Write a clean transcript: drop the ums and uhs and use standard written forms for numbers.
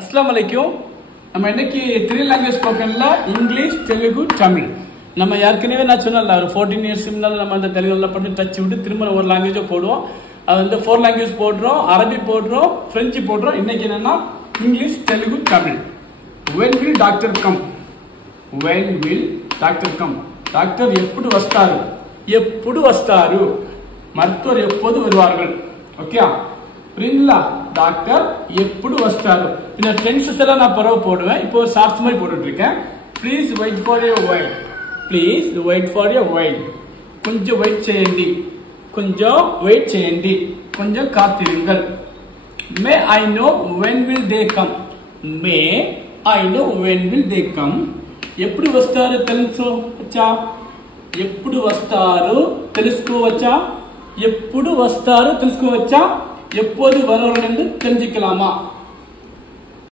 अस्सलाम वालेकुम நம்ம இன்னைக்கு 3 லாங்குவேஜ் ஸ்போக்கன்ல இங்கிலீஷ் தெலுங்கு தமிழ் நம்ம ஏற்கனவே நான் சொன்னல ஒரு 14 இயர்ஸ் முன்னால நம்ம அந்த தெலுங்குல பண்ணி டச் விட்டு திரும்ப ஒரு லாங்குவேஜ் போடுவோம் அது வந்து 4 லாங்குவேஜ் போடுறோம் அரபி போடுறோம் பிரெஞ்சு போடுறோம் இன்னைக்கு என்னன்னா English Telugu Tamil when will doctor come when will doctor come doctor ఎప్పుడు వస్తారు மருத்துவர் எப்போது வருவார்கள் ஓகே புரியுங்களா டாக்டர் எప్పుడు వస్తారు இந்த டென்சஸ் எல்லாம் நான் பரவ போடுவேன் இப்போ ஷார்ட்ஸ் மாதிரி போட்டுட்டு இருக்கேன் please wait for your while please wait for your while కొంచెం వెయిట్ చేయండి కొంచెం కాத்திருங்கள் may I know when will they come may I know when will they come ఎప్పుడు వస్తారు తెలుసుకోవచ్చా ఎప్పుడు వస్తారు తెలుసుకోవచ్చా எப்போது வருவார்கள் என்று தெரிஞ்சுக்கலாமா